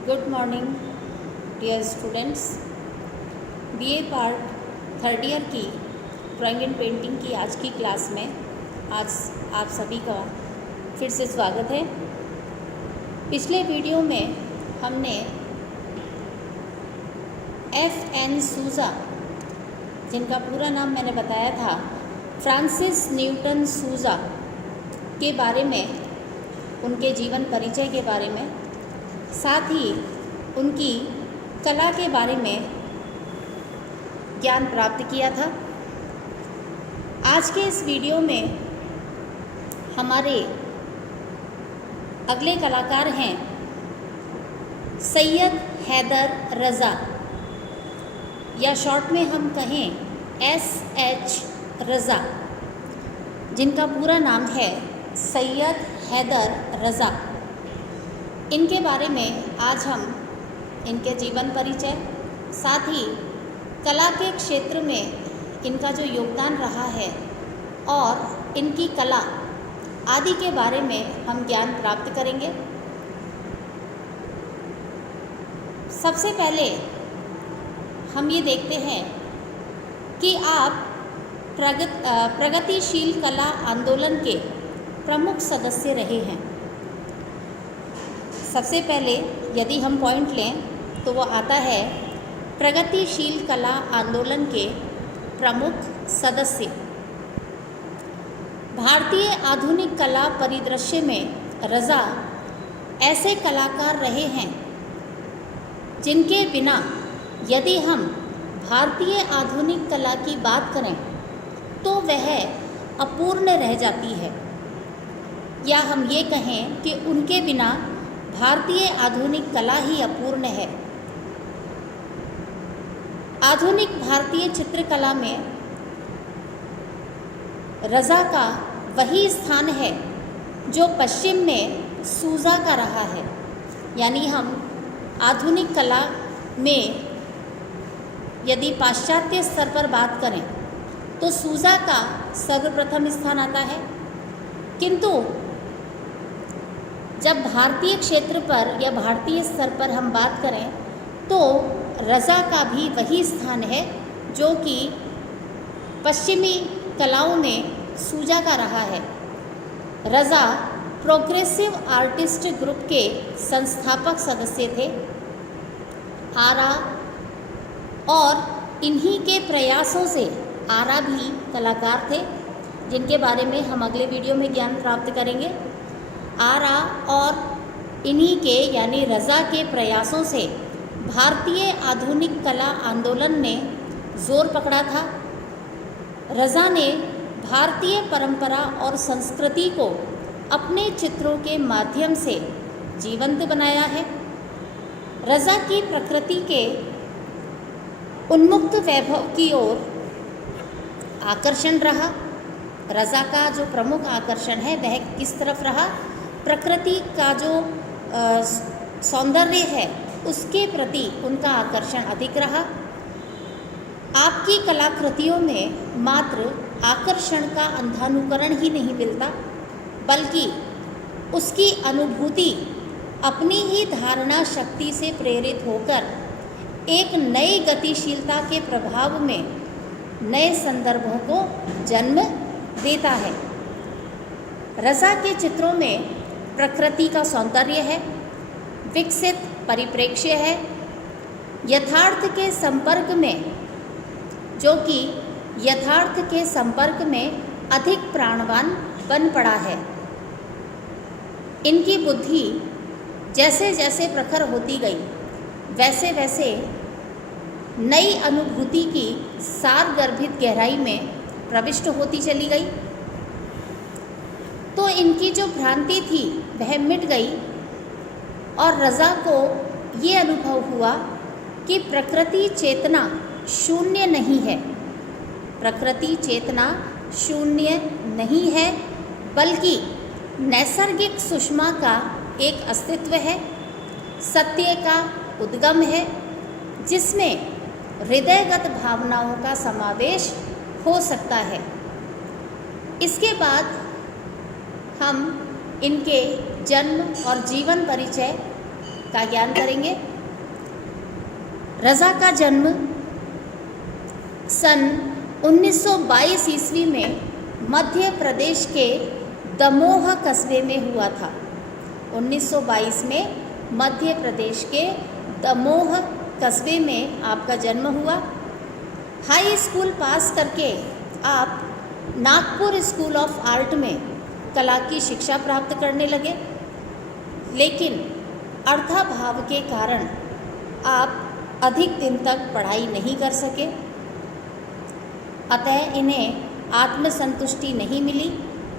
Good morning dear students. BA part third year की drawing and painting की आज की क्लास में आज आप सभी का फिर से स्वागत है। पिछले वीडियो में हमने F.N. सूजा, जिनका पूरा नाम मैंने बताया था फ्रांसिस न्यूटन सूजा, के बारे में, उनके जीवन परिचय के बारे में, साथ ही उनकी कला के बारे में ज्ञान प्राप्त किया था। आज के इस वीडियो में हमारे अगले कलाकार हैं सैयद हैदर रज़ा, या शॉर्ट में हम कहें S.H. रज़ा, जिनका पूरा नाम है सैयद हैदर रज़ा। इनके बारे में आज हम इनके जीवन परिचय, साथ ही कला के क्षेत्र में इनका जो योगदान रहा है और इनकी कला आदि के बारे में हम ज्ञान प्राप्त करेंगे। सबसे पहले हम ये देखते हैं कि आप प्रगतिशील कला आंदोलन के प्रमुख सदस्य रहे हैं। सबसे पहले यदि हम पॉइंट लें तो वो आता है प्रगतिशील कला आंदोलन के प्रमुख सदस्य। भारतीय आधुनिक कला परिदृश्य में रज़ा ऐसे कलाकार रहे हैं जिनके बिना यदि हम भारतीय आधुनिक कला की बात करें तो वह अपूर्ण रह जाती है, या हम ये कहें कि उनके बिना भारतीय आधुनिक कला ही अपूर्ण है। आधुनिक भारतीय चित्रकला में रज़ा का वही स्थान है जो पश्चिम में सूजा का रहा है। यानी हम आधुनिक कला में यदि पाश्चात्य स्तर पर बात करें तो सूजा का सर्वप्रथम स्थान आता है, किंतु जब भारतीय क्षेत्र पर या भारतीय स्तर पर हम बात करें तो रज़ा का भी वही स्थान है जो कि पश्चिमी कलाओं में सूजा का रहा है। रज़ा प्रोग्रेसिव आर्टिस्ट ग्रुप के संस्थापक सदस्य थे आरा, और इन्हीं के प्रयासों से आरा भी कलाकार थे, जिनके बारे में हम अगले वीडियो में ज्ञान प्राप्त करेंगे। आरा और इन्हीं के यानी रज़ा के प्रयासों से भारतीय आधुनिक कला आंदोलन ने जोर पकड़ा था। रज़ा ने भारतीय परंपरा और संस्कृति को अपने चित्रों के माध्यम से जीवंत बनाया है। रज़ा की प्रकृति के उन्मुक्त वैभव की ओर आकर्षण रहा। रज़ा का जो प्रमुख आकर्षण है वह किस तरफ रहा? प्रकृति का जो सौंदर्य है उसके प्रति उनका आकर्षण अधिक रहा। आपकी कलाकृतियों में मात्र आकर्षण का अंधानुकरण ही नहीं मिलता, बल्कि उसकी अनुभूति अपनी ही धारणा शक्ति से प्रेरित होकर एक नई गतिशीलता के प्रभाव में नए संदर्भों को जन्म देता है। रज़ा के चित्रों में प्रकृति का सौंदर्य है, विकसित परिप्रेक्ष्य है, यथार्थ के संपर्क में, जो कि यथार्थ के संपर्क में अधिक प्राणवान बन पड़ा है। इनकी बुद्धि जैसे जैसे प्रखर होती गई वैसे वैसे नई अनुभूति की सारगर्भित गहराई में प्रविष्ट होती चली गई। तो इनकी जो भ्रांति थी वह मिट गई और रज़ा को ये अनुभव हुआ कि प्रकृति चेतना शून्य नहीं है। प्रकृति चेतना शून्य नहीं है, बल्कि नैसर्गिक सुषमा का एक अस्तित्व है, सत्य का उद्गम है, जिसमें हृदयगत भावनाओं का समावेश हो सकता है। इसके बाद हम इनके जन्म और जीवन परिचय का ज्ञान करेंगे। रज़ा का जन्म सन 1922 ईस्वी में मध्य प्रदेश के दमोह कस्बे में हुआ था। 1922 में मध्य प्रदेश के दमोह कस्बे में आपका जन्म हुआ। हाई स्कूल पास करके आप नागपुर स्कूल ऑफ आर्ट में कला की शिक्षा प्राप्त करने लगे, लेकिन अर्थाभाव के कारण आप अधिक दिन तक पढ़ाई नहीं कर सके। अतः इन्हें आत्मसंतुष्टि नहीं मिली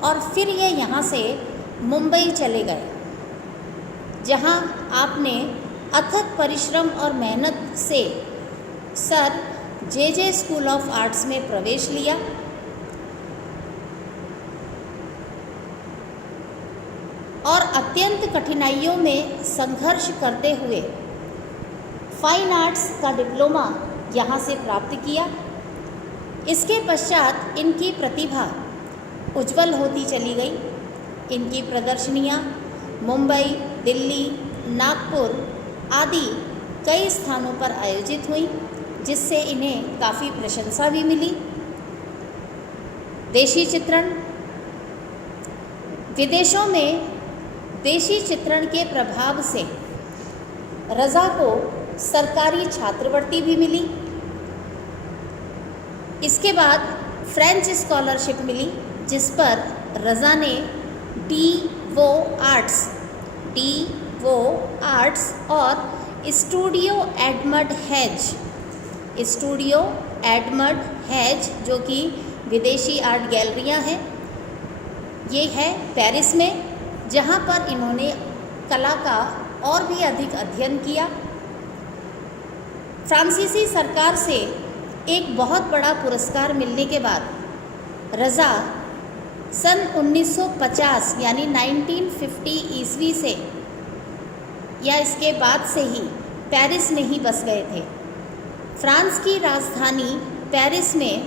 और फिर ये यहाँ से मुंबई चले गए, जहाँ आपने अथक परिश्रम और मेहनत से sir J school of arts में प्रवेश लिया। और अत्यंत कठिनाइयों में संघर्ष करते हुए फाइन आर्ट्स का डिप्लोमा यहाँ से प्राप्त किया। इसके पश्चात इनकी प्रतिभा उज्जवल होती चली गई। इनकी प्रदर्शनियाँ मुंबई, दिल्ली, नागपुर आदि कई स्थानों पर आयोजित हुई, जिससे इन्हें काफ़ी प्रशंसा भी मिली। देशी चित्रण। विदेशों में देशी चित्रण के प्रभाव से रज़ा को सरकारी छात्रवृत्ति भी मिली। इसके बाद फ्रेंच स्कॉलरशिप मिली, जिस पर रज़ा ने डी.वो आर्ट्स और स्टूडियो एडमंड हेज जो कि विदेशी आर्ट गैलरियां हैं, ये है पेरिस में, जहाँ पर इन्होंने कला का और भी अधिक अध्ययन किया। फ्रांसीसी सरकार से एक बहुत बड़ा पुरस्कार मिलने के बाद रज़ा सन 1950 यानी 1950 ईस्वी से या इसके बाद से ही पेरिस में ही बस गए थे। फ्रांस की राजधानी पेरिस में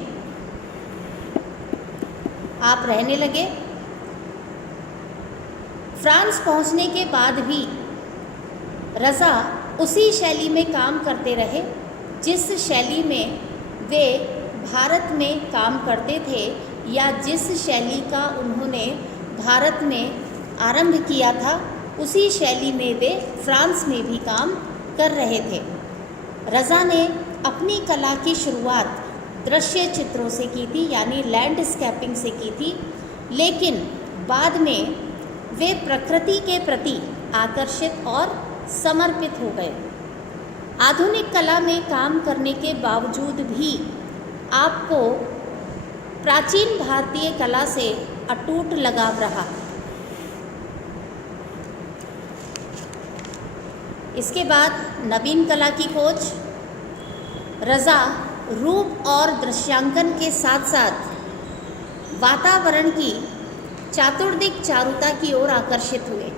आप रहने लगे। फ्रांस पहुंचने के बाद भी रज़ा उसी शैली में काम करते रहे जिस शैली में वे भारत में काम करते थे, या जिस शैली का उन्होंने भारत में आरंभ किया था, उसी शैली में वे फ्रांस में भी काम कर रहे थे। रज़ा ने अपनी कला की शुरुआत दृश्य चित्रों से की थी, यानी लैंडस्केपिंग से की थी, लेकिन बाद में वे प्रकृति के प्रति आकर्षित और समर्पित हो गए। आधुनिक कला में काम करने के बावजूद भी आपको प्राचीन भारतीय कला से अटूट लगाव रहा। इसके बाद नवीन कला की खोज। रज़ा रूप और दृश्यांकन के साथ साथ वातावरण की चातुर्दिक चारुता की ओर आकर्षित हुए।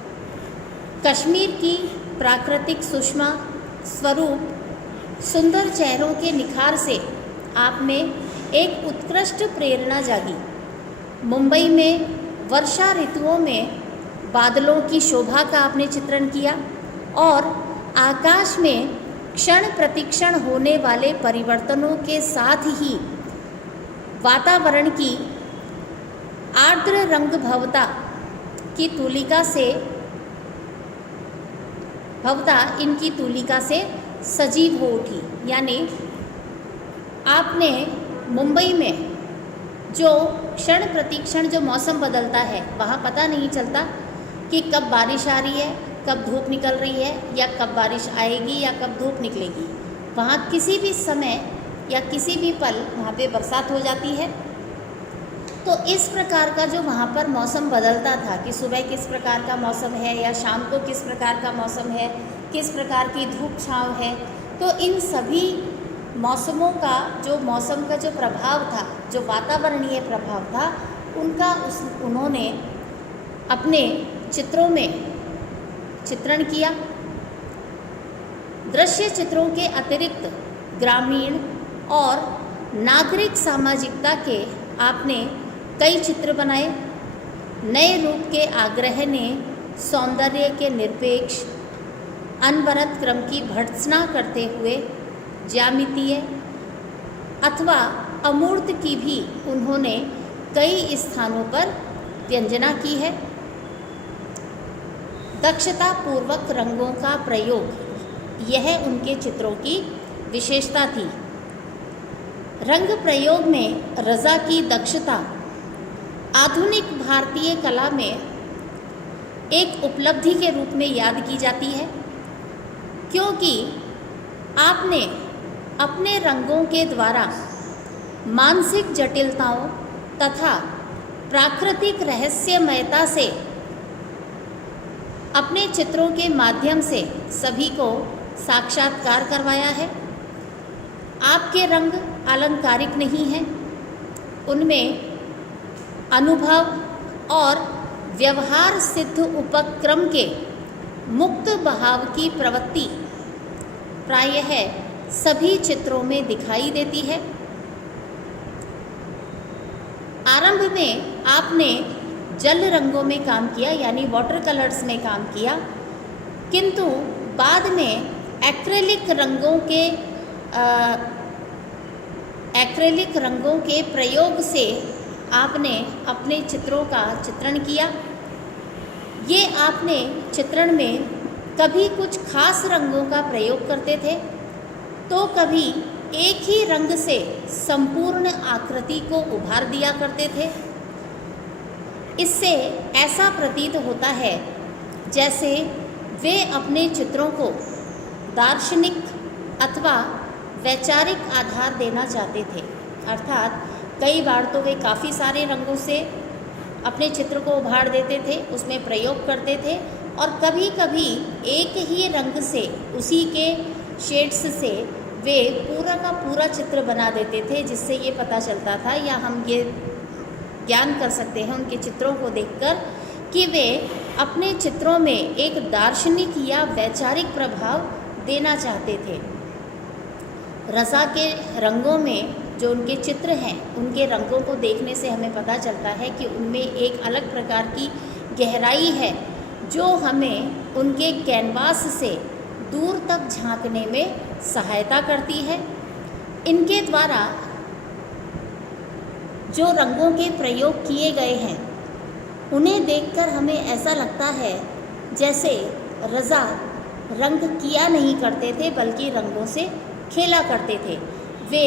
कश्मीर की प्राकृतिक सुषमा स्वरूप सुंदर चेहरों के निखार से आप में एक उत्कृष्ट प्रेरणा जागी। मुंबई में वर्षा ऋतुओं में बादलों की शोभा का आपने चित्रण किया और आकाश में क्षण प्रतिक्षण होने वाले परिवर्तनों के साथ ही वातावरण की आर्द्र रंग भवता इनकी तुलिका से सजीव हो उठी। यानी आपने मुंबई में जो क्षण प्रतिक्षण जो मौसम बदलता है, वहाँ पता नहीं चलता कि कब बारिश आ रही है, कब धूप निकल रही है, या कब बारिश आएगी या कब धूप निकलेगी। वहाँ किसी भी समय या किसी भी पल वहाँ पे बरसात हो जाती है। तो इस प्रकार का जो वहाँ पर मौसम बदलता था कि सुबह किस प्रकार का मौसम है या शाम को किस प्रकार का मौसम है, किस प्रकार की धूप छाँव है, तो इन सभी मौसमों का मौसम का जो प्रभाव था, जो वातावरणीय प्रभाव था, उन्होंने अपने चित्रों में चित्रण किया। दृश्य चित्रों के अतिरिक्त ग्रामीण और नागरिक सामाजिकता के आपने कई चित्र बनाए। नए रूप के आग्रह ने सौंदर्य के निरपेक्ष, अनवरत क्रम की भर्त्सना करते हुए ज्यामितीय अथवा अमूर्त की भी उन्होंने कई स्थानों पर व्यंजना की है। दक्षता पूर्वक रंगों का प्रयोग यह उनके चित्रों की विशेषता थी। रंग प्रयोग में रज़ा की दक्षता आधुनिक भारतीय कला में एक उपलब्धि के रूप में याद की जाती है, क्योंकि आपने अपने रंगों के द्वारा मानसिक जटिलताओं तथा प्राकृतिक रहस्यमयता से अपने चित्रों के माध्यम से सभी को साक्षात्कार करवाया है। आपके रंग अलंकारिक नहीं हैं, उनमें अनुभव और व्यवहार सिद्ध उपक्रम के मुक्त बहाव की प्रवृत्ति प्रायः सभी चित्रों में दिखाई देती है। आरंभ में आपने जल रंगों में काम किया, यानी वाटर कलर्स में काम किया, किंतु बाद में एक्रेलिक रंगों के प्रयोग से आपने अपने चित्रों का चित्रण किया। ये आपने चित्रण में कभी कुछ खास रंगों का प्रयोग करते थे, तो कभी एक ही रंग से संपूर्ण आकृति को उभार दिया करते थे। इससे ऐसा प्रतीत होता है जैसे वे अपने चित्रों को दार्शनिक अथवा वैचारिक आधार देना चाहते थे। अर्थात कई बार तो वे काफ़ी सारे रंगों से अपने चित्र को उभार देते थे, उसमें प्रयोग करते थे, और कभी कभी एक ही रंग से, उसी के शेड्स से वे पूरा का पूरा चित्र बना देते थे, जिससे ये पता चलता था, या हम ये ज्ञान कर सकते हैं उनके चित्रों को देखकर, कि वे अपने चित्रों में एक दार्शनिक या वैचारिक प्रभाव देना चाहते थे। रज़ा के रंगों में जो उनके चित्र हैं, उनके रंगों को देखने से हमें पता चलता है कि उनमें एक अलग प्रकार की गहराई है, जो हमें उनके कैनवास से दूर तक झांकने में सहायता करती है। इनके द्वारा जो रंगों के प्रयोग किए गए हैं, उन्हें देखकर हमें ऐसा लगता है जैसे रज़ा रंग किया नहीं करते थे, बल्कि रंगों से खेला करते थे। वे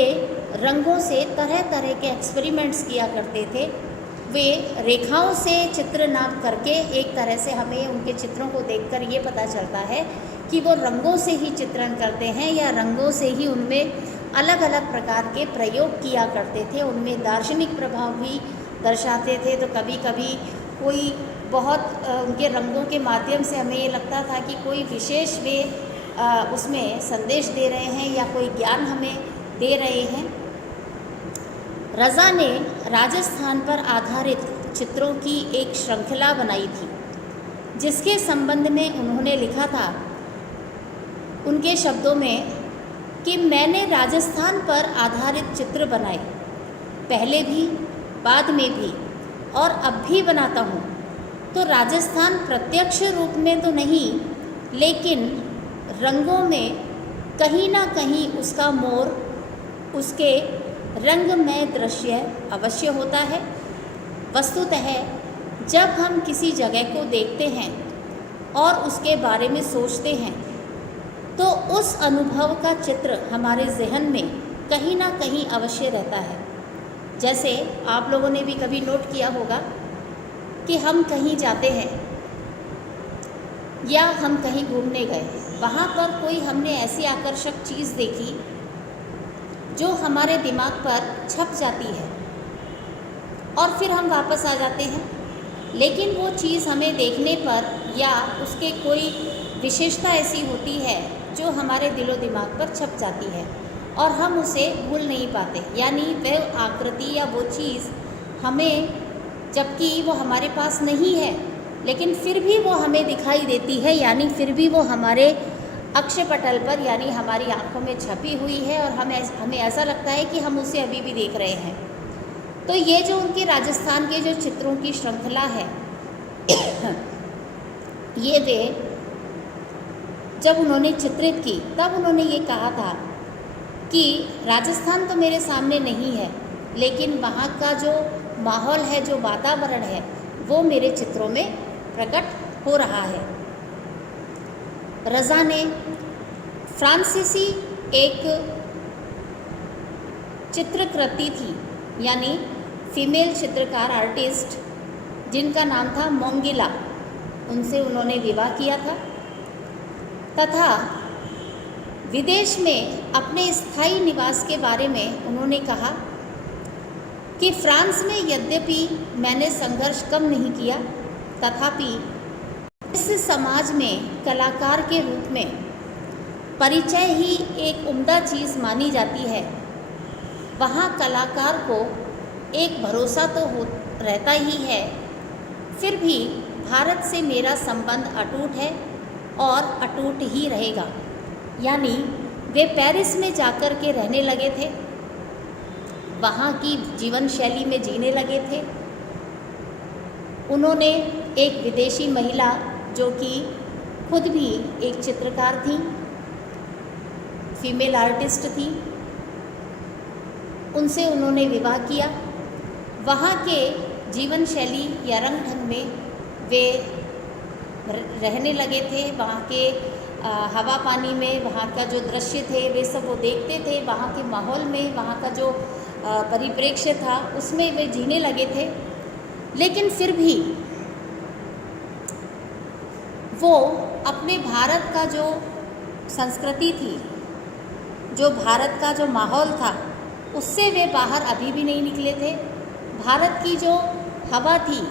रंगों से तरह तरह के एक्सपेरिमेंट्स किया करते थे। वे रेखाओं से चित्र नाप करके, एक तरह से हमें उनके चित्रों को देखकर ये पता चलता है कि वो रंगों से ही चित्रण करते हैं, या रंगों से ही उनमें अलग अलग प्रकार के प्रयोग किया करते थे। उनमें दार्शनिक प्रभाव भी दर्शाते थे। तो कभी कभी कोई बहुत उनके रंगों के माध्यम से हमें ये लगता था कि कोई विशेष वे उसमें संदेश दे रहे हैं, या कोई ज्ञान हमें दे रहे हैं। रज़ा ने राजस्थान पर आधारित चित्रों की एक श्रृंखला बनाई थी, जिसके संबंध में उन्होंने लिखा था उनके शब्दों में कि मैंने राजस्थान पर आधारित चित्र बनाए, पहले भी, बाद में भी, और अब भी बनाता हूँ। तो राजस्थान प्रत्यक्ष रूप में तो नहीं, लेकिन रंगों में कहीं ना कहीं उसका मोर, उसके रंगमय दृश्य अवश्य होता है। वस्तुतः जब हम किसी जगह को देखते हैं और उसके बारे में सोचते हैं, तो उस अनुभव का चित्र हमारे जहन में कहीं ना कहीं अवश्य रहता है। जैसे आप लोगों ने भी कभी नोट किया होगा कि हम कहीं जाते हैं या हम कहीं घूमने गए, वहाँ पर कोई हमने ऐसी आकर्षक चीज़ देखी जो हमारे दिमाग पर छप जाती है, और फिर हम वापस आ जाते हैं। लेकिन वो चीज़ हमें देखने पर, या उसके कोई विशेषता ऐसी होती है जो हमारे दिलो दिमाग पर छप जाती है, और हम उसे भूल नहीं पाते। यानी वह आकृति या वो चीज़ हमें, जबकि वो हमारे पास नहीं है, लेकिन फिर भी वो हमें दिखाई देती है, यानी फिर भी वो हमारे अक्षपटल पर, यानी हमारी आंखों में छपी हुई है, और हमें ऐसा लगता है कि हम उसे अभी भी देख रहे हैं। तो ये जो उनके राजस्थान के जो चित्रों की श्रृंखला है, ये वे जब उन्होंने चित्रित की तब उन्होंने ये कहा था कि राजस्थान तो मेरे सामने नहीं है, लेकिन वहाँ का जो माहौल है, जो वातावरण है, वो मेरे चित्रों में प्रकट हो रहा है। रज़ा ने फ्रांसीसी एक चित्रकृति थी, यानी फीमेल चित्रकार आर्टिस्ट जिनका नाम था मोंगिला, उनसे उन्होंने विवाह किया था तथा विदेश में अपने स्थायी निवास के बारे में उन्होंने कहा कि फ्रांस में यद्यपि मैंने संघर्ष कम नहीं किया, तथापि इस समाज में कलाकार के रूप में परिचय ही एक उम्दा चीज़ मानी जाती है। वहाँ कलाकार को एक भरोसा तो रहता ही है, फिर भी भारत से मेरा संबंध अटूट है और अटूट ही रहेगा। यानी वे पेरिस में जाकर के रहने लगे थे, वहाँ की जीवन शैली में जीने लगे थे। उन्होंने एक विदेशी महिला जो कि खुद भी एक चित्रकार थी, फीमेल आर्टिस्ट थी, उनसे उन्होंने विवाह किया। वहाँ के जीवन शैली या रंग ढंग में वे रहने लगे थे, वहाँ के हवा पानी में, वहाँ का जो दृश्य थे वे सब वो देखते थे, वहाँ के माहौल में, वहाँ का जो परिप्रेक्ष्य था उसमें वे जीने लगे थे। लेकिन फिर भी वो अपने भारत का जो संस्कृति थी, जो भारत का जो माहौल था, उससे वे बाहर अभी भी नहीं निकले थे। भारत की जो हवा थी,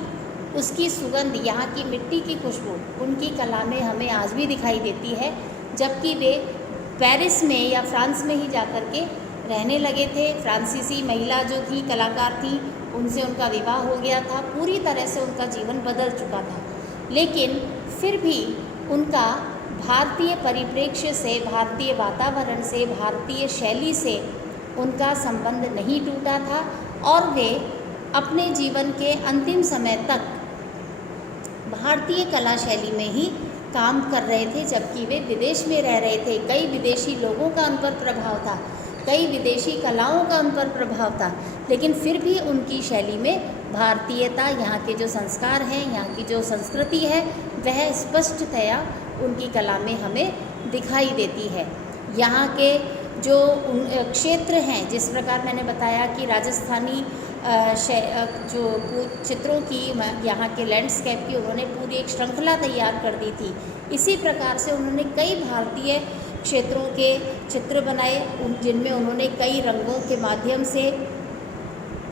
उसकी सुगंध, यहाँ की मिट्टी की खुशबू उनकी कला में हमें आज भी दिखाई देती है, जबकि वे पेरिस में या फ्रांस में ही जाकर के रहने लगे थे। फ्रांसीसी महिला जो थी, कलाकार थी, उनसे उनका विवाह हो गया था, पूरी तरह से उनका जीवन बदल चुका था। लेकिन फिर भी उनका भारतीय परिप्रेक्ष्य से, भारतीय वातावरण से, भारतीय शैली से उनका संबंध नहीं टूटा था और वे अपने जीवन के अंतिम समय तक भारतीय कला शैली में ही काम कर रहे थे, जबकि वे विदेश में रह रहे थे। कई विदेशी लोगों का उन पर प्रभाव था, कई विदेशी कलाओं का उन पर प्रभाव था, लेकिन फिर भी उनकी शैली में भारतीयता, यहाँ के जो संस्कार हैं, यहाँ की जो संस्कृति है, वह स्पष्टतया उनकी कला में हमें दिखाई देती है। यहाँ के जो क्षेत्र हैं, जिस प्रकार मैंने बताया कि राजस्थानी जो चित्रों की, यहाँ के लैंडस्केप की उन्होंने पूरी एक श्रृंखला तैयार कर दी थी, इसी प्रकार से उन्होंने कई भारतीय क्षेत्रों के चित्र बनाए, जिनमें उन्होंने कई रंगों के माध्यम से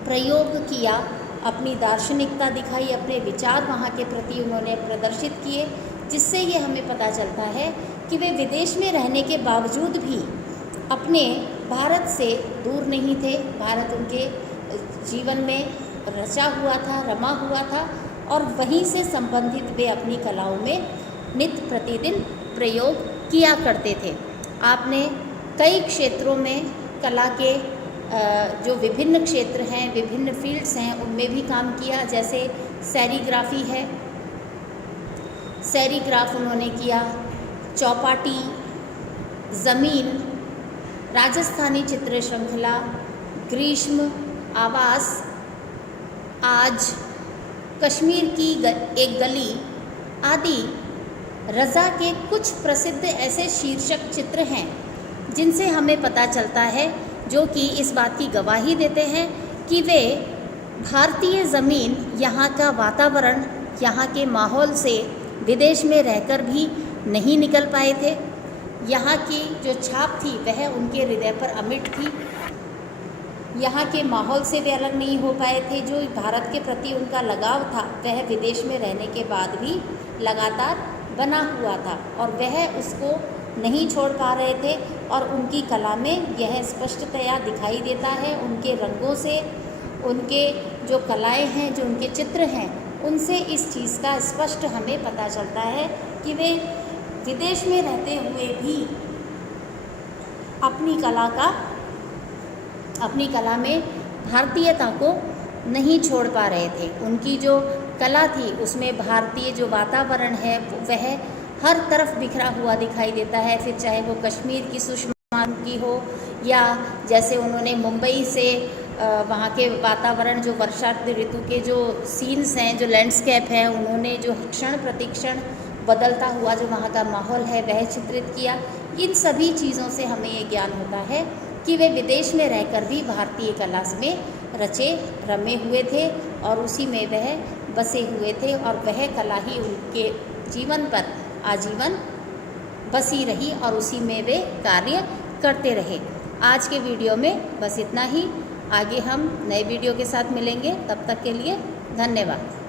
प्रयोग किया, अपनी दार्शनिकता दिखाई, अपने विचार वहाँ के प्रति उन्होंने प्रदर्शित किए, जिससे ये हमें पता चलता है कि वे विदेश में रहने के बावजूद भी अपने भारत से दूर नहीं थे। भारत उनके जीवन में रचा हुआ था, रमा हुआ था और वहीं से संबंधित वे अपनी कलाओं में नित्य प्रतिदिन प्रयोग किया करते थे। आपने कई क्षेत्रों में कला के जो विभिन्न क्षेत्र हैं, विभिन्न फील्ड्स हैं, उनमें भी काम किया। जैसे सेरीग्राफी है, सेरीग्राफ उन्होंने किया, चौपाटी, ज़मीन, राजस्थानी चित्र श्रृंखला, ग्रीष्म, आवास, आज, कश्मीर की एक गली आदि रज़ा के कुछ प्रसिद्ध ऐसे शीर्षक चित्र हैं जिनसे हमें पता चलता है, जो कि इस बात की गवाही देते हैं कि वे भारतीय ज़मीन, यहाँ का वातावरण, यहाँ के माहौल से विदेश में रहकर भी नहीं निकल पाए थे। यहाँ की जो छाप थी वह उनके हृदय पर अमिट थी। यहाँ के माहौल से वे अलग नहीं हो पाए थे। जो भारत के प्रति उनका लगाव था वह विदेश में रहने के बाद भी लगातार बना हुआ था और वह उसको नहीं छोड़ पा रहे थे और उनकी कला में यह स्पष्टतया दिखाई देता है। उनके रंगों से, उनके जो कलाएं हैं, जो उनके चित्र हैं, उनसे इस चीज़ का स्पष्ट हमें पता चलता है कि वे विदेश में रहते हुए भी अपनी कला में भारतीयता को नहीं छोड़ पा रहे थे। उनकी जो कला थी उसमें भारतीय जो वातावरण है वह हर तरफ बिखरा हुआ दिखाई देता है। फिर चाहे वो कश्मीर की सुषमा की हो, या जैसे उन्होंने मुंबई से वहाँ के वातावरण, जो वर्षा ऋतु के जो सीन्स हैं, जो लैंडस्केप है, उन्होंने जो क्षण प्रतिक्षण बदलता हुआ जो वहाँ का माहौल है वह चित्रित किया। इन सभी चीज़ों से हमें ये ज्ञान होता है कि वे विदेश में रहकर भी भारतीय कला में रचे रमे हुए थे और उसी में वह बसे हुए थे, और वह कला ही उनके जीवन पर आजीवन बसी रही और उसी में वे कार्य करते रहे। आज के वीडियो में बस इतना ही। आगे हम नए वीडियो के साथ मिलेंगे, तब तक के लिए धन्यवाद।